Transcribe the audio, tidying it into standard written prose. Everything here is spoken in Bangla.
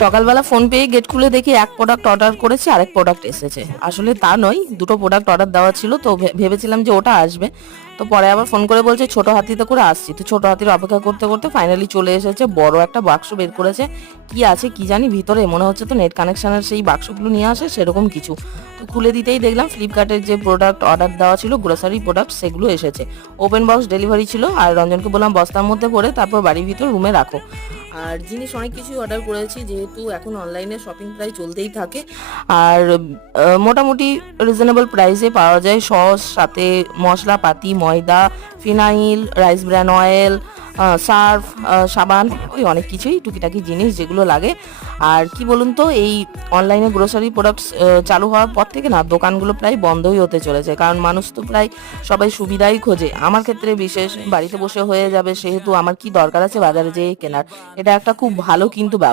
সকালবেলা ফোন পেয়ে গেট খুলে দেখি এক প্রোডাক্ট অর্ডার করেছি, আরেক প্রোডাক্ট এসেছে। আসলে তা নয়, দুটো প্রোডাক্ট অর্ডার দেওয়া ছিল, তো ভেবেছিলাম যে ওটা আসবে। তো পরে আবার ফোন করে বলছে ছোট হাতিতে করে আসছি। তো ছোট হাতির অপেক্ষা করতে করতে ফাইনালি চলে এসেছে। বড় একটা বাক্স বের করেছে, কি আছে কি জানি ভিতরে, মনে হচ্ছে তো নেট কানেকশনের সেই বাক্সগুলো নিয়ে আসে সেরকম কিছু। তো খুলে দিতেই দেখলাম ফ্লিপকার্টের যে প্রোডাক্ট অর্ডার দেওয়া ছিল, গ্রোসারি প্রোডাক্ট, সেগুলো এসেছে। ওপেন বক্স ডেলিভারি ছিল। আর রঞ্জনকে বললাম বস্তার মধ্যে ভরে তারপর বাড়ির ভিতর রুমে রাখো। আর জিনিস অনেক কিছুই অর্ডার করেছি, যেহেতু এখন অনলাইনে শপিং প্রায় চলতেই থাকে। আর মোটামুটি রিজনেবল প্রাইসে পাওয়া যায়। সস, সাথে মশলাপাতি, ময়দা, phenyl, rice bran oil, Surf, সাবান, ওই অনেক কিছুই টুকিটাকি জিনিস যেগুলো লাগে। আর কি বলুন তো, এই অনলাইনে গ্রোসারি প্রোডাক্টস চালু হওয়ার পর থেকে না দোকানগুলো প্রায় বন্ধই হতে চলেছে, কারণ মানুষ তো প্রায় সবাই সুবিধাই খোঁজে। আমার ক্ষেত্রে বিশেষ, বাড়িতে বসে হয়ে যাবে, সেহেতু আমার কি দরকার আছে বাজারে যেয়ে কেনার। এটা একটা খুব ভালো কিন্তু